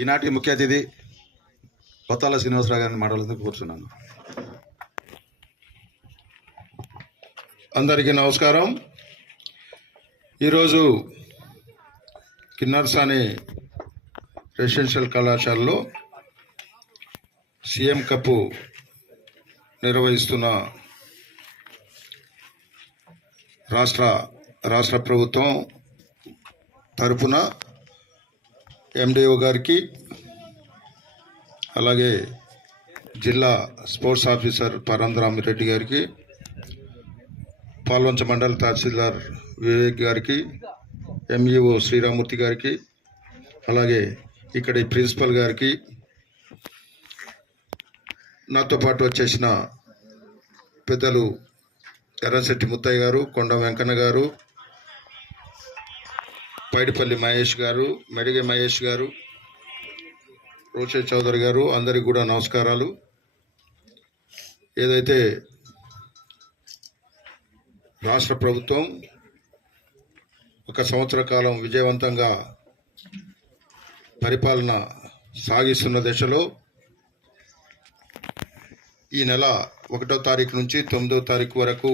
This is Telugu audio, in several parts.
ఈనాటి ముఖ్య అతిథి కొత్తాల శ్రీనివాసరావు గారిని మాట్లాడుతూ కూర్చున్నాను. అందరికీ నమస్కారం. ఈరోజు కిన్నర్సాని రెసిడెన్షియల్ కళాశాలలో సీఎం కప్పు నిర్వహిస్తున్న రాష్ట్ర రాష్ట్ర ప్రభుత్వం తరపున ఎండిఓ గారికి అలాగే జిల్లా స్పోర్ట్స్ ఆఫీసర్ పరంద్రామి రెడ్డి గారికి పాల్వంచ మండల తహసీల్దార్ వివేక్ గారికి ఎంఈఓ శ్రీరామూర్తి గారికి అలాగే ఇక్కడి ప్రిన్సిపల్ గారికి నాతో పాటు వచ్చేసిన పెద్దలు ఎర్రశెట్టి ముత్తయ్య గారు కొండ వెంకన్న గారు పైడిపల్లి మహేష్ గారు మెడిగే మహేష్ గారు రోషే చౌదరి గారు అందరికి కూడా నమస్కారాలు. ఏదైతే రాష్ట్ర ప్రభుత్వం ఒక సంవత్సర కాలం విజయవంతంగా పరిపాలన సాగిస్తున్న దశలో ఈ నెల ఒకటో తారీఖు నుంచి తొమ్మిదో తారీఖు వరకు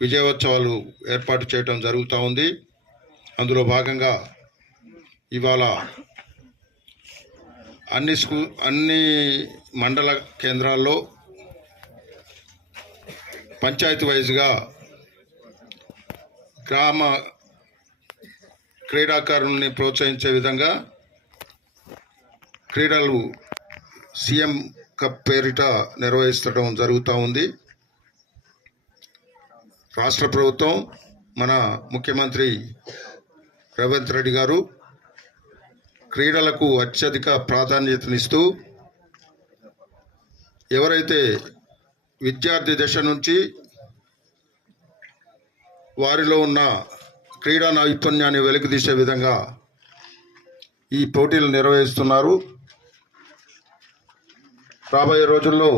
విజయోత్సవాలు ఏర్పాటు చేయడం జరుగుతూ ఉంది. అందులో భాగంగా ఇవాళ అన్ని స్కూ అన్ని మండల కేంద్రాల్లో పంచాయతీ వైజ్గా గ్రామ క్రీడాకారుల్ని ప్రోత్సహించే విధంగా క్రీడలు సీఎం కప్ పేరిట నిర్వహిస్తడం జరుగుతూ ఉంది. రాష్ట్ర ప్రభుత్వం మన ముఖ్యమంత్రి రేవంత్ రెడ్డి గారు క్రీడలకు అత్యధిక ప్రాధాన్యతనిస్తూ ఎవరైతే విద్యార్థి దశ నుంచి వారిలో ఉన్న క్రీడా నైపుణ్యాన్ని వెలికితీసే విధంగా ఈ పోటీలు నిర్వహిస్తున్నారు. రాబోయే రోజుల్లో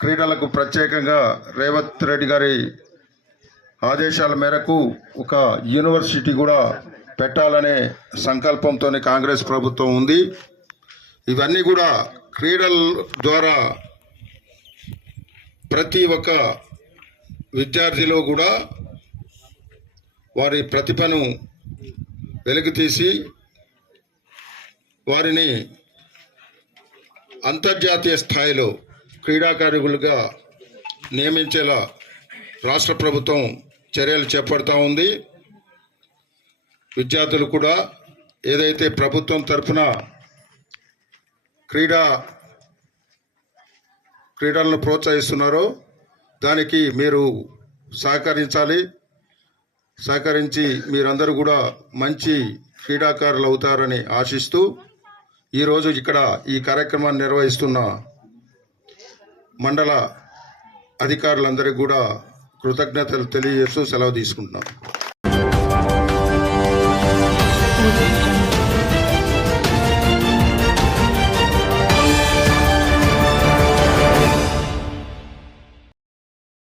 క్రీడలకు ప్రత్యేకంగా రేవంత్ రెడ్డి గారి ఆదేశాల మేరకు ఒక యూనివర్సిటీ కూడా పెట్టాలనే సంకల్పంతో కాంగ్రెస్ ప్రభుత్వం ఉంది. ఇవన్నీ కూడా క్రీడల ద్వారా ప్రతి ఒక్క విద్యార్థిలో కూడా వారి ప్రతిభను వెలుగుతీసి వారిని అంతర్జాతీయ స్థాయిలో క్రీడాకారులుగా నియమించేలా రాష్ట్ర ప్రభుత్వం చర్యలు చేపడుతూ ఉంది. విద్యార్థులు కూడా ఏదైతే ప్రభుత్వం తరఫున క్రీడా క్రీడలను ప్రోత్సహిస్తున్నారో దానికి మీరు సహకరించాలి. సహకరించి మీరందరూ కూడా మంచి క్రీడాకారులు అవుతారని ఆశిస్తూ ఈరోజు ఇక్కడ ఈ కార్యక్రమాన్ని నిర్వహిస్తున్న మండల అధికారులందరికీ కూడా కృతజ్ఞతలు తెలియజేస్తూ సెలవు తీసుకుంటున్నాం.